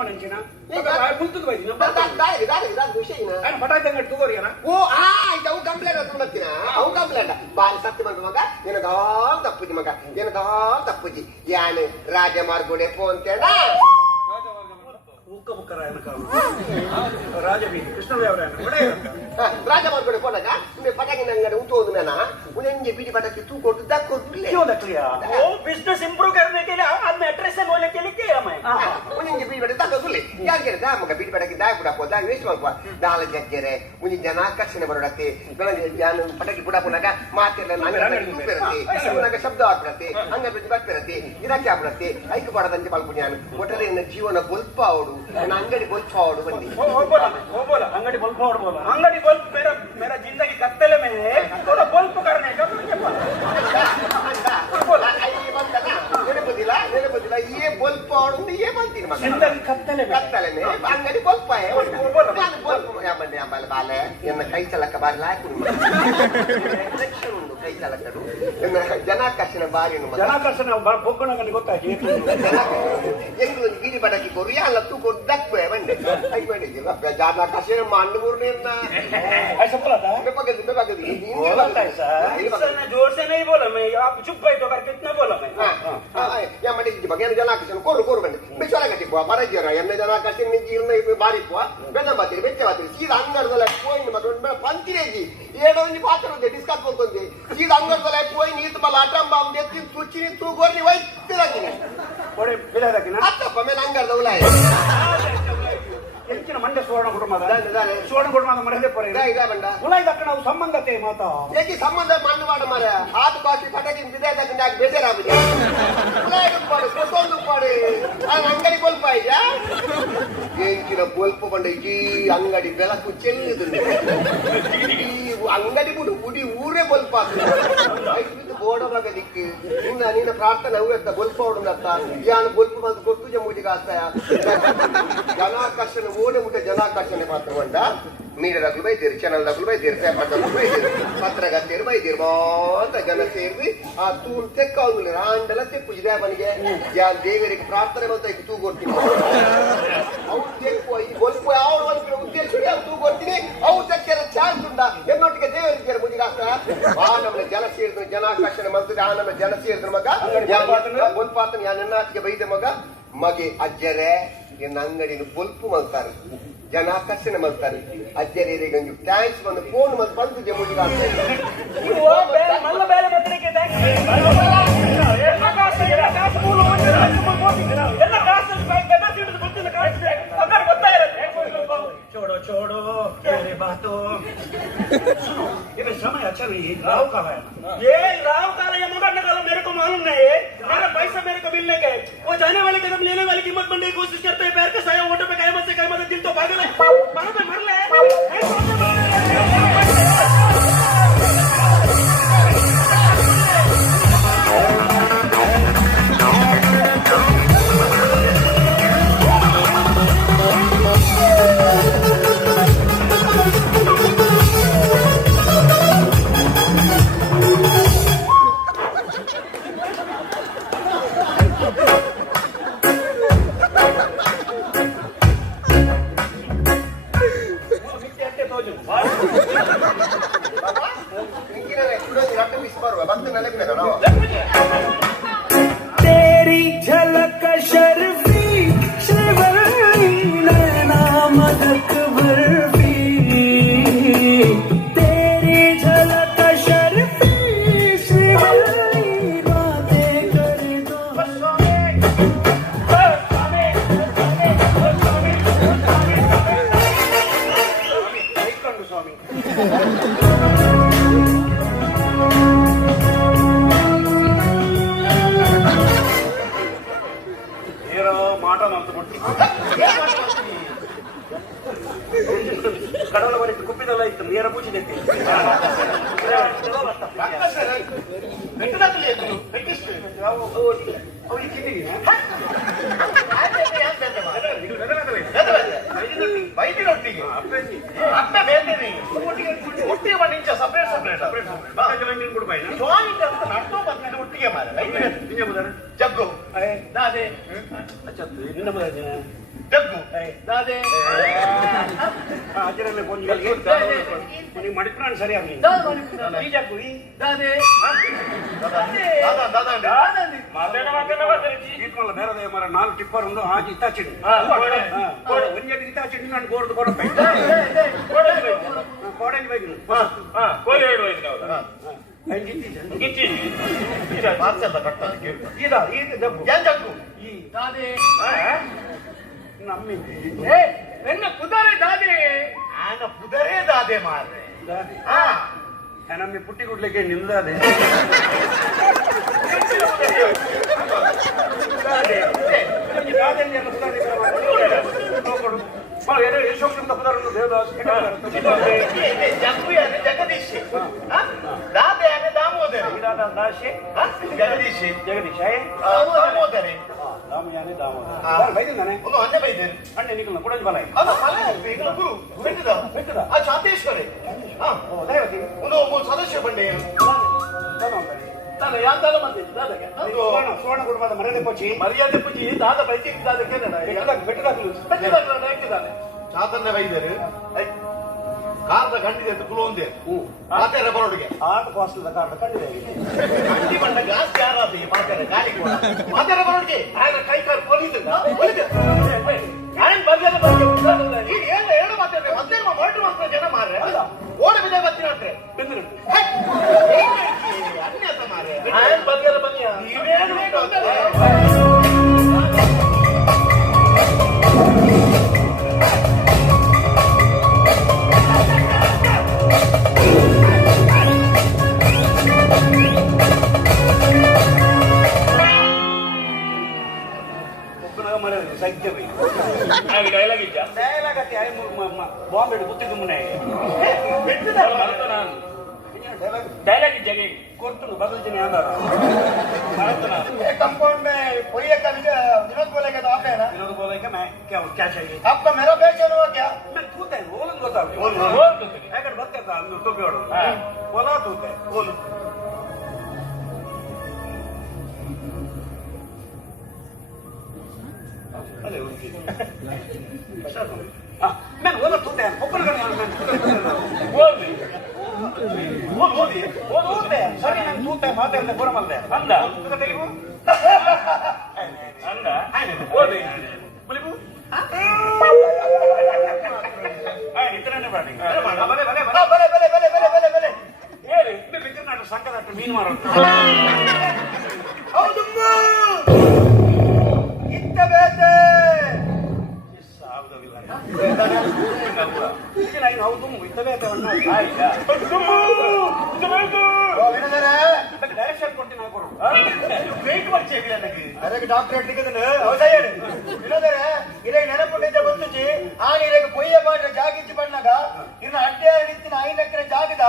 ಮಂಚಿನ ಕುಲ್ತದ ಬೈದಿನ ವಿಷಯ ಪಟಾಕಿ ಅಂಗಡಿ ತಗೋರಿಯನ ಓ ಆಯ್ತು ಅವು ಕಂಪ್ಲೇಂಟ್ ಅಂತ ಬರ್ತೀನ ಅವು ಕಂಪ್ಲೇಂಟ್ ಬಾರಿ ಸತ್ಯ ಬಂದ ಮಗ ಏನದಾಲ್ ತಪ್ಪುಜಿ ಮಗ ಏನದಾಲ್ ತಪ್ಪುಜಿ ಯಾನು ರಾಜಮಾರ್ಗೋಡೆ ಪೋಂತೇನ ರಾಜಬೀದಿ ಕೃಷ್ಣದೇವರ ರಾಜಮಾರ್ಗೋಡೆ ಪೋನಾಗ ಪಟಾಕಿ ಅಂಗಡಿ ಉಂಟು ಮೇನ उन्हें बीड़ी पटाखे तू को दक को ले क्यों दक लिया वो बिजनेस इंप्रूव करने के लिए अब मैट्रेस से बोलने के लिए क्या मैं उन्हें बीड़ी पटाखे दक को ले क्या करे दा मग बीड़ी पटाखे दा पुडा को दा वेस्ट मग दाल जग्गेरे उन्हें जनाकर्षण बरोडते गणगे ज्ञान पटाखे पुडा पुनाಗ ಮಾತೆಲ್ಲ ನಾನು ಕೂಪಿರತ್ತೆ ಉನಾಗ ಶಬ್ದ ಆಗ್ಬಿಡತ್ತೆ ಹಂಗ ಬರ್ತಿರತ್ತೆ ಇರಕ್ಕೆ ಆಗ್ಬಿಡತ್ತೆ ಐಕು ಪಡದಂತೆ ಪಾಲ್ಪುಣ್ಯಾನು ಒಟ್ಟರೆ ನನ್ನ ಜೀವನ ಬಲ್ಪ ಅವಡು ನನ್ನ ಅಂಗಡಿ ಬಲ್ಪ ಅವಡು ಬಂದಿ वो बोला अंगड़ी बल्ब और बोला अंगड़ी बल्ब मेरा मेरा जिंदगी कत्तले में है थोड़ा बल्ब करने का मुझे बोला आई ಬಂದನ ನೆನಪದಿಲ್ಲ ये बल्ब और ये ಬಂತೀನಿ ಮಗ जिंदगी कत्तले में ಅಂಗಡಿ ಬಲ್ಪ है ನಾನು ಬಲ್ಪ ಯಾಮಂಡೆ ಅಂಬಲ ಬಾಲೆ ಎನ್ನ ಕೈ ಚಲಕ ಬಾರಿ ಲಾಕು ಎಲೆಕ್ಷನ್ ಉಂಟು ಕೈ ಚಲಕಡು ಎನ್ನ ಜನಾಕರ್ಷಣ ಬಾರಿ ಜನಾಕರ್ಷಣ ಬೊಕ್ಕಣಗಂಡಿ ಗೊತ್ತಾಗಿ ಎಂಗ್ಳು ಬೀಡಿ ಪಟಾಕಿ ಕೊರು ಯಾಲ ತೂಕೊ ದಕ್ವೆ ಬಂದೆ ಐ ಬಂದಿಗೆ ಜನಾಕರ್ಷಣ ಮಾಂಡೂರ್ನೆನ್ನ ऐसा बोला था बेपगदी बोलता है सर जोर से नहीं बोला मैं आप चुप बैठो कर कितना बोला मैं या मटे बगैर जनाकर्षण कोरु बंದೆ ಬಿಚ್ಚಲ ಗಟ್ಟಿ ಬಾ ಬರಜರ ಎನ್ನ ಜನಾಕರ್ಷಣ ನಿ ಜೀರ್ಣ ಬಾರಿ ಪೋ ಬೆನ್ನ ಬಾತಿರಿ ಬೆಚ್ಚ ಬಾತಿರಿ ಸೀದಾ ಅಂಗಡದಲ್ಲ ಪೋಯಿನ ಮಗ ಪಂತಿರೇಜಿ ಏಡೋ ನಿ ಪಾತ್ರ ಡಿಸ್ಕಸ್ ಮಾಡ್ಕೊಂಡಿ ಸೀದಾ ಅಂಗಡದಲ್ಲ ಪೋಯಿ ನೀತ ಬಲ ಅಟಂಬ ಅಂದೆ ತುಚ್ಚಿನಿ ತೂಗೋರ್ನಿ ವೈತಿರಾಗಿನಿ ಒಡೆ ಬಿಲಾದಕಿನ ಅತ್ತಪ್ಪ ಮೇಲೆ ಅಂಗಡದವಲ ಹೆಚ್ಚಿನ ಮಂಡ್ಯ ಸುವರ್ಣ ಕುಟುಂಬದ ಮರದೇ ಪೊರೆ ಉಲಾಯಿ ದಕ್ಕ ನಾವು ಸಂಬಂಧತೆ ಮಾತಾ ಏಕಿ ಸಂಬಂಧ ಮಣ್ಣು ಮಾಡ ಮರ ಆತು ಕಾಫಿ ಪಟಾಕಿ ಬಿದೆ ದಕ್ಕ ಬೇಜಾರಾಗಿದೆ ಉಲಾಯಿ ಪಾಡು ಕೊತ್ತೊಂದು ಪಾಡು ಅಂಗಡಿ ಬಲ್ಪ್ ಆಯ್ತಾ ಎಂಚಿನ ಬಲ್ಪ್ ಬಂಡೆ ಈ ಅಂಗಡಿ ಬೆಳಕು ಚೆಲ್ಲಿದು ಈ ಅಂಗಡಿ ಬಿಡು ಉಡಿ ಊರೇ ಬಲ್ಪ್ ಆಗ್ತದೆ ಬೋಡವಾಗ ದಿಕ್ಕು ನಿನ್ನ ಪ್ರಾರ್ಥನೆ ಅವ್ಯತ್ತ ಬಲ್ಪ್ ಅವಡುಂದತ್ತ ಯಾನು ಬಲ್ಪ್ ಬಂದು ಕೊಟ್ಟು ಜಮೂಜಿಗೆ ಆಗ್ತಾಯ ಜನಾಕರ್ಷಣೆ ಓಡೆ ಮುಟ್ಟೆ ಜನಾಕರ್ಷಣೆ ಮಾತ್ರ ಬಂದ ಮೀಡಿಯಾ ದಾಖಲು ಬೈದಿರಿ ಚಾನಲ್ ದಾಖಲು ಬೈದಿರಿ ಪೇಪರ್ ದಾಖಲು ಬೈದಿರಿ ಪತ್ರಗತಿಯರು ಬೈದಿರಿ ಮಾತ ಜನ ಸೇರಿ ಆ ತೂನ್ ತೆಕ್ಕ ಅವನು ರಾಂಡೆಲ್ಲ ತೆಕ್ಕು ಇದೆ ಮನೆಗೆ ಯಾರು ದೇವರಿಗೆ ಪ್ರಾರ್ಥನೆ ಬಂತ ತೂ ಕೊಡ್ತೀನಿ ಅವ್ರು ತೆಕ್ಕು ಈ ಬಲ್ಪ್ ಅವ್ರು ಒಂದು ಉದ್ದೇಶ ಅವ್ರು ತೂ ಕೊಡ್ತೀನಿ ಅವ್ರು ತೆಕ್ಕಿರೋ ಚಾನ್ಸ್ ಉಂಡ ಎನ್ನೊಟ್ಟಿಗೆ ದೇವರಿಗೆ ಮುಗಿದಾಗ್ತ ಆ ನಮ್ಮ ಜನ ಸೇರಿದ್ರು ಜನಾಕರ್ಷಣೆ ಮಾಡ್ತದೆ ಆ ನಮ್ಮ ಜನ ಸೇರಿದ್ರು ಮಗ ಬಲ್ಪಾತನ ಯಾ ನನ್ನಾಟಿಗೆ ಬೈದೆ ಮಗ ಮಗೆ ಅಜ್ಜರೇ ಎನ್ನ ಅಂಗಡಿನ ಬಲ್ಪ್ ಮಲ್ತಾರೆ ಜನಾಕರ್ಷಣೆ ಮಾಡ್ತಾರೆ ಅಜ್ಜರಿಗೆ ಒಂದು ಟ್ಯಾಂಕ್ಸ್ ಬಂದು ಫೋನ್ ಮತ್ತೆ ಬಂದು ಜಮುಜಿಗೆ छोड़ो छोड़ो मेरे बातों ये समय अच्छा नहीं है राव का है ये राव का ये मगर निकालो मेरे को मालूम नहीं है मेरा पैसा मेरे को मिलने का वो जाने वाले कदम लेने वाली कीमत बनने की कोशिश करते हैं पैर के साया ऑटो पे कायमत से कायमत दिल तो पागल है वहां पे मर ले तेरी झलक शर्फी श्रीवल्ली नैना मदक बर्फी तेरी झलक शर्फी श्रीवल्ली बातें कर दो स्वामी మాట నలుచుకుంటు ಕಡಲ ಬರೀ ಕುಪ್ಪಿದಲ್ಲ ಇತ್ತು ನೇರ ಪೂಜಿದೈತಿ ಬೈದಿನೊಟ್ಟಿಗೆ ಅಪ್ಪ ಬೇರೆ ಒಟ್ಟಿಗೆ ಬಂದು ಸಪ್ರೇಟ್ ಸಪ್ರೇಟ್ ಜಾಯಿಂಟ್ ಅಂತ ನಡ್ತೋ ಬಂದಿದ್ದು ಒಟ್ಟಿಗೆ ಮಾರ ಜಗ್ಗು ಅದೇ ನಿನ್ನ ಜಗ್ಗು ದಾದೆ ಅಜ್ಜರಲ್ಲೇ ನೀವು ಮಡಿಕ್ರಾನ್ ಸರಿ ಆಗಲಿ ಈ ಜಾಗು ಈ ದಾದೆ ಇಟ್ಕೊಳ್ಳ ಬೇರೆ ಮರ 4 ಟಿಪ್ಪರ್ ಒಂದು ಹಾಕಿ ಇತ್ತಾಚಿಡಿ ಒಂಜೆ ಇತ್ತಾಚಿಡಿ ನಾನು ಗೋರ್ದು ಕೊಡಪ್ಪ ಕೋಡಲ್ಲಿ ಬೈದು ಜಗ್ಗು ಈ ದಾದೆ ನಮ್ಮಿ ನನ್ನ ಕುದರೆ ದಾದೆ ಆನ ಪುದರೇ ದಾದೆ ಮಾರ್ರೆ ಹಾ ನಮ್ಮಿ ಪುಟ್ಟಿ ಕೊಡ್ಲಿಕ್ಕೆ ನಿಲ್ದಾದೆ ಜಗ್ಗು ಯಾರು ಜಗದೀಶ್ ದಾದೆ ಯಾರು ದಾಮೋದರ ಜಗದೀಶ್ ಜಗದೀಶ್ ದಾಮೋದರೇ ರಾಮಯಾನೆ ದಾಮೋದರ ಬೈದಿದ್ದಾನೆ ಒಂದು ಅಂಜ ಬೈದೇನೆ ಅಣ್ಣೆ ನಿಖಿಲ್ನ ಕೊಡಂಜ್ ಬಲ ಅದು ಮಲೆ ಈಗ ಗುರು ಬೆಟ್ಟದ ಆ ಚಾತೇಶ್ವರಿ ಒಂದು ಸದಸ್ಯ ಬಂಡೆ ನಾನು ಯಾವ್ದಾರ ಮಾಡ್ತೀನಿ ದಾದಗೆ ಸುವರ್ಣ ಕುಟುಂಬದ ಮರ್ಯಾದೆ ಪಚ್ಚಿ ಮರ್ಯಾದೆ ಪೂಜಿ ದಾದ ಬೈತಿ ದಾದಕ್ಕೆ ಬೆಟ್ಟದಾಗ್ತಾನೆ ಚಾತನ್ಯ ವೈದ್ಯರು ಕಾರದ ಗಂಡಿದೆ ಅಂತ ಕುಲೊಂದೆ ಮಾತಾಡ ಬರೋಡಿಗೆ ಆಟ ಕಾಸ್ಟದ ಕಾರಣ ಕಂಡಿದೆ ಗಂಡಿ ಬಂಡ ಗ್ಲಾಸ್ ಯಾರಾದ ಮಾತಾಡ ಗಾಳಿ ಮಾತಾಡ ಬರೋಡಿಗೆ ಆಯ್ನ ಕೈ ಕಾಲು ಪೊಲೀಸ್ ಆಯ್ನ ಬರ್ಲಿಲ್ಲ ಬಂದು ಈಗ ಏನು ಮಾತಾಡ್ರೆ ಮತ್ತೆ ಹೊರಟು ಮಾತ್ರ ಜನ ಮಾರ್ರೆ ಓಡ ಬಿದ್ದ ಬರ್ತೀನಿ ಅಂದ್ರೆ ಬೆಂದ್ರು ಅನ್ಯತ ಮಾರ್ರೆ ಆಯ್ನ ಬರ್ಲಿಲ್ಲ ಬನ್ನಿ ನೀವೇನು ಸತ್ಯ ಬೈ ಡೈಲಾಗ್ ಇದ್ದ ಡೈಲಾಗ್ ಅತಿ ಬಾಂಬೆ ಗುತ್ತಿ ಗುಮ್ಮನೆ ಡೈಲಾಗ್ ಇದ್ದ ಕೊಟ್ಟು ಬದಲು ಅಂದಾರ कंपाउंड में कोई एक विनोद बोलेगा तो आप है ना विनोद बोलेगा मैं क्या चाहिए आपका मेरा पहचान हुआ क्या मैं तूते बोल बता ಯಾಕಡೆ ಬರ್ತಾ ಟೋಪಿ ಹೊಡು ಹೊಲ ತೂತೆ ಬೋಲು ಅದೇ मैं बोला तूते ऊपर कर बोल सरी ನಾನು ತೂತೆ ಮಾತಾಡದೆ ಬರಮಲ್ದೆ ಅಂದ ತೆಲುಗು ಅಂದ ಓದಿ ಮುಲಿಬು ಇತರನೇ ಬಾಡಿ ಬಲೆ ಬಲೆ ಬಲೆ ಹೇಳಿ ಬಿಕ್ಕನಾಟ ಸಂಕದಾಟ ಮೀನು ಮಾರೋದು ಹೌದು ಇತ್ತ ಬೇತೆ ಸಾವುದವಿಲ್ಲ ಹೌದು ಇತ್ತಬೇಕವನ್ನ ಡೈರೆಕ್ಷನ್ ಕೊಡ್ತೀನಿ ನಾವು ಕೊಡು ವೆಯ್ಟ್ ಮಾಡ್ತೀವಿ ನನಗೆ ಅದಕ್ಕೆ ಡಾಕ್ಟರೇಟ್ ಸಿಗದನು ಅವಸಾಯ ವಿನೋದರ ಇರೇ ನೆನಪುಂಡಿದ್ದ ಬಂದುಚಿ ಆ ನೀರಿಗೆ ಕೊಯ್ಯ ಮಾಡ್ರೆ ಜಾಗಿಚ್ಚಿ ಬಣ್ಣಗ ಇನ್ನು ಅಡ್ಡೆ ಹಿಡಿತಿನ 5 ಎಕರೆ ಜಾಗದ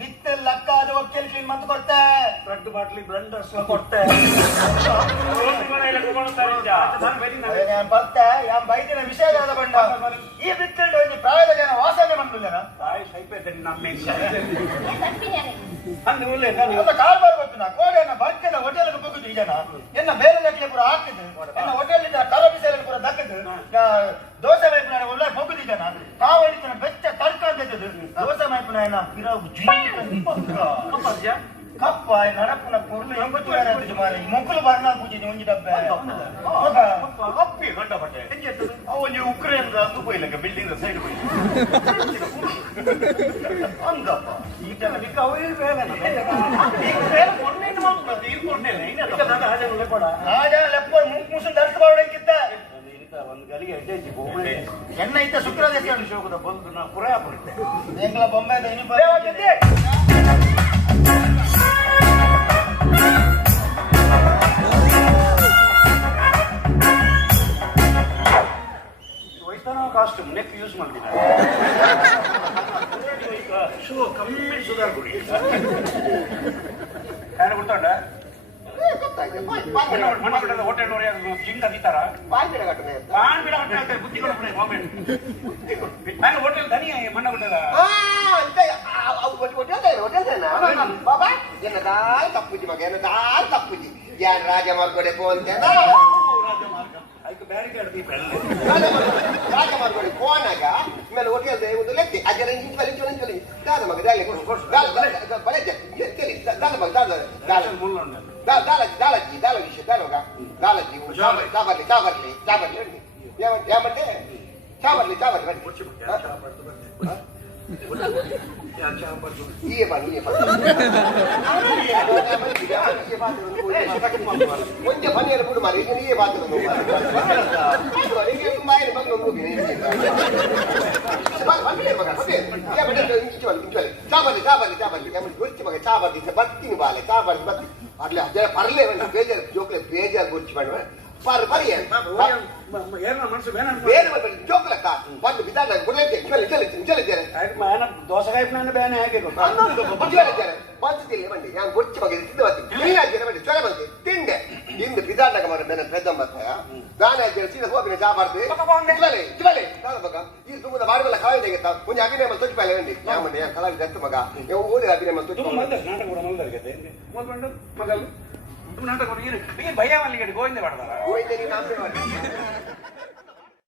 ಬಿತ್ತ ಲಕ್ಕ ಅದು ಒಕ್ಕಲ್ ಕ್ಲೀನ್ ಮಂತ್ ಕೊಡ್ತೆ ಬ್ರೆಡ್ ಬಾಟ್ಲಿ ಬ್ಲೆಂಡರ್ಸ್ ಕೊಡ್ತೆ ഞാൻ ಬರ್ತೆ ಯಾನ್ ಬೈದಿನ ವಿಷಯದ ಬಂಡ ಈ ಬಿತ್ತಲ್ಡು ಒಂದು ಪ್ರಾಯದ ಜನ ವಾಸನೆ ಬಂದಿಲ್ಲ ತಾಯಿ ಸೈಪೇತನಿ ನಮ್ಮ ಅಂದು ಉಳ್ಳೆ ಅಂತ ಕಾರ್ಬಾರ್ ಗೊತ್ತು ಕೋಡೆನ ಬಕ್ಕದ ಹೋಟೆಲ್ಗೆ ಹೋಗುದು ಈ ಜನ ಎನ್ನ ಬೇರೆ ಲಕ್ಷ ಪೂರ ಹಾಕಿದ್ದು ಎನ್ನ ಹೋಟೆಲ್ ಇದ್ದ ಕರ ಬಿಸಿಲ ಪೂರ ದಕ್ಕದು ದೋಸೆ ಮೈಪುನ ಒಳ್ಳೆ ಹೋಗುದು ಜನ ತಾವು ಹಿಡಿತನ ಬೆಚ್ಚ ತಡ್ಕ ಅಂತಿದ್ದು ದೋಸೆ ಮೈಪುನ ಏನ ಇರೋದು ಕಪ್ಪ ನಡಪುನ ಕುರ್ಲು ಎಂಬತ್ತು ಮಾರಿ ಮೊಕ್ಕಲು ಬರ್ನ ಪೂಜೆ ಒಂಜಿ ಡಬ್ಬೆ ಕಪ್ಪಿ ಗಂಡ ಬಟ್ಟೆ ಅವನು ಉಕ್ರೇನ್ ಅಂದು ಪೋಯ್ಲಕ ಬಿಲ್ಡಿಂಗ್ ಸೈಡ್ ಪೋಯ್ ಅಂದಪ್ಪ ಈ ಜನ ನಿಕ್ಕ ಅವೇ ಬೇರೆ ರಾಜ ಲೆಪ್ಪ ಮುಸುನ್ ದರ್ಶ ಮಾಡೋಕ್ಕಿಂತ ಒಂದು ಗಲಿಗೆ ಅಡ್ಡೆ ಎನ್ನ ಇತ್ತ ಶುಕ್ರದೇಶ ಶೋಕದ ಬಂದು ನಾ ಪುರಾಯ ಬರುತ್ತೆ ಎಂಗ್ಲ ಬೊಂಬೆದ ಇನ್ನು ಬರೇ ಹೋಗಿದ್ದೆ ಕಾಸ್ಟ್ಯೂಮ್ ನೆಕ್ ಯೂಸ್ ಮಾಡ್ತಿದ್ದಾರೆ ಶೂ ಕಮ್ಮಿ ಸುಧಾರ ಗುಡಿ ಯಾರು ಗೊತ್ತಾಡ ಮಣ್ಣ ಬಿಟ್ಟದ ಹೋಟೆಲ್ ನೋಡಿ ಜಿಂಗ್ ಅದಿತಾರ ಬಾಯ್ ಬಿಡ ಕಟ್ಟನೆ ಪಾನ್ ಬಿಡ ಹೊಟ್ಟೆ ಬುದ್ಧಿ ಕೊಡ್ಬಿಡಿ ಮೊಬೈಲ್ ನಾನು ಹೋಟೆಲ್ ದನಿ ಮಣ್ಣ ಬಿಟ್ಟದ ಬಾಬಾ ಏನದಾಲ್ ತಪ್ಪುಜಿ ಮಗ ಏನದಾಲ್ ತಪ್ಪುಜಿ ಯಾನ್ ರಾಜ ಮಾರ್ಗಡೆ ಪೋಂತೆ ಆಯ್ತು ಬ್ಯಾರಿಕೇಡ್ ದೀಪ ರಾಗ ಮಾಡ್ಕೊಳ್ಳಿ ಫೋನಾಗ ಮೇಲೆ ಹೋಟೆಲ್ ಒಂದು ಲೆಕ್ಕ ಅದರ ಇಂಚಲಿ ದಾದ ಮಗ ದಾಲಿ ಬಲೆ ಚಲಿ ದಾದ ಮಗ ದಾದ ಮುಳ್ಳು దాలజీ దాలగా దాలజీ చాబర్లి ఏమంటే చాబర్లి ఇయ్యే పని కొంచెం పని ఎప్పుడు మరి ఇయ్యే పాత్ర చాబర్లి బతిని బాలే చాబర్లి బతి అట్లా పర్లేవండి బేజారు జోకులే బేజారు గురించి పరి ఏమన్నా మనసు ಬೇರೆ ಜೋಕ್ಲಕ್ಕ ಒಂದು ವಿಧಾನ ದೋಸೆಕಾಯಿ ಬೇನೆ ಹಾಕಿ పంచుతిల్లి బండి నేను వచ్చి మగ తిండి జ్వర బండి తిండే ఇందు విధానగా మన బెన పెద్ద దాని చిన్న ಹೋಗಿನ చాపర్ది ఇట్లలే కాదు మగ ఈ తుమ్ముద వాడి వల్ల కావాలి దగ్గర కొంచెం అభినయం తొచ్చిపోయాలండి ఏమండి కళావి తెత్త మగ ఊరి అభినయం తొచ్చి నాటక కూడా మొదలు మొదలు మగలు నాటక భయం వాళ్ళకి గోవింద పడతారా గోవిందని నామే